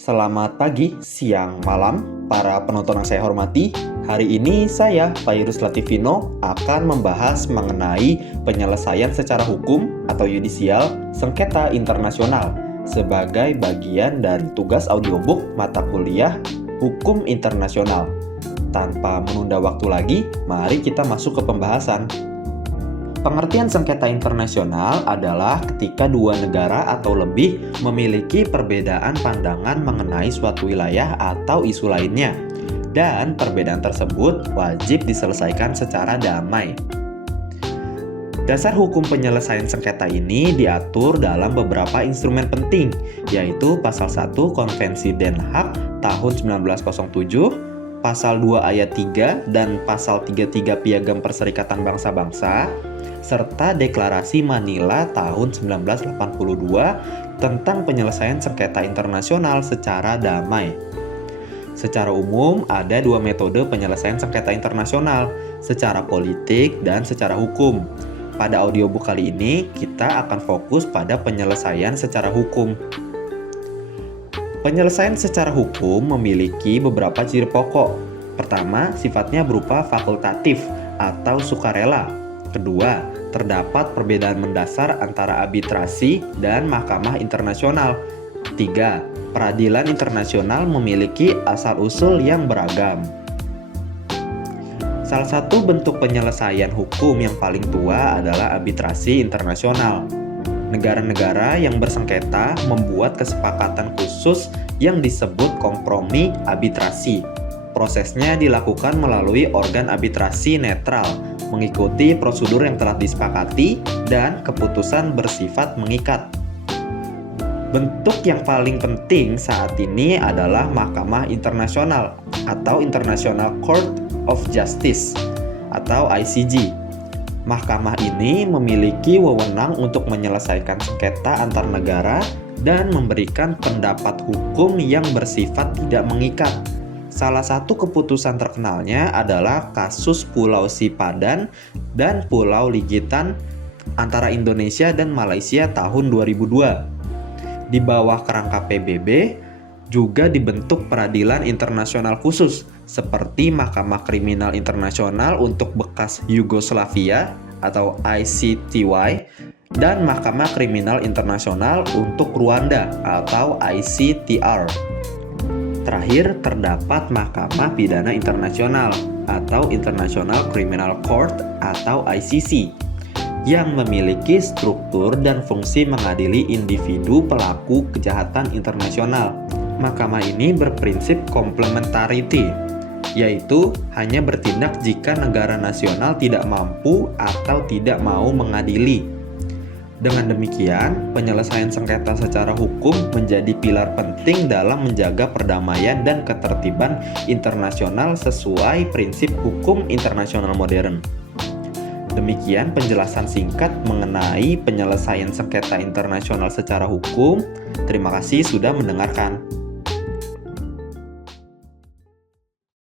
Selamat pagi, siang, malam, para penonton yang saya hormati. Hari ini saya, Fairuz Latifino, akan membahas mengenai penyelesaian secara hukum atau yudisial sengketa internasional sebagai bagian dari tugas audiobook mata kuliah Hukum Internasional. Tanpa menunda waktu lagi, mari kita masuk ke pembahasan. Pengertian sengketa internasional adalah ketika dua negara atau lebih memiliki perbedaan pandangan mengenai suatu wilayah atau isu lainnya, dan perbedaan tersebut wajib diselesaikan secara damai. Dasar hukum penyelesaian sengketa ini diatur dalam beberapa instrumen penting, yaitu Pasal 1 Konvensi Den Haag tahun 1907, Pasal 2 ayat 3 dan Pasal 33 Piagam Perserikatan Bangsa-Bangsa, serta Deklarasi Manila tahun 1982 tentang penyelesaian sengketa internasional secara damai. Secara umum, ada dua metode penyelesaian sengketa internasional, secara politik dan secara hukum. Pada audiobook kali ini, kita akan fokus pada penyelesaian secara hukum. Penyelesaian secara hukum memiliki beberapa ciri pokok. Pertama, sifatnya berupa fakultatif atau sukarela. Kedua, terdapat perbedaan mendasar antara arbitrasi dan mahkamah internasional. Tiga, peradilan internasional memiliki asal-usul yang beragam. Salah satu bentuk penyelesaian hukum yang paling tua adalah arbitrasi internasional. Negara-negara yang bersengketa membuat kesepakatan khusus yang disebut kompromi arbitrasi. Prosesnya dilakukan melalui organ arbitrasi netral, mengikuti prosedur yang telah disepakati, dan keputusan bersifat mengikat. Bentuk yang paling penting saat ini adalah Mahkamah Internasional atau International Court of Justice atau ICJ. Mahkamah ini memiliki wewenang untuk menyelesaikan sengketa antar negara dan memberikan pendapat hukum yang bersifat tidak mengikat. Salah satu keputusan terkenalnya adalah kasus Pulau Sipadan dan Pulau Ligitan antara Indonesia dan Malaysia tahun 2002. Di bawah kerangka PBB juga dibentuk peradilan internasional khusus seperti Mahkamah Kriminal Internasional untuk bekas Yugoslavia atau ICTY dan Mahkamah Kriminal Internasional untuk Rwanda atau ICTR. Terakhir, terdapat Mahkamah Pidana Internasional atau International Criminal Court atau ICC yang memiliki struktur dan fungsi mengadili individu pelaku kejahatan internasional. Mahkamah ini berprinsip complementarity, yaitu hanya bertindak jika negara nasional tidak mampu atau tidak mau mengadili. Dengan demikian, penyelesaian sengketa secara hukum menjadi pilar penting dalam menjaga perdamaian dan ketertiban internasional sesuai prinsip hukum internasional modern. Demikian penjelasan singkat mengenai penyelesaian sengketa internasional secara hukum. Terima kasih sudah mendengarkan.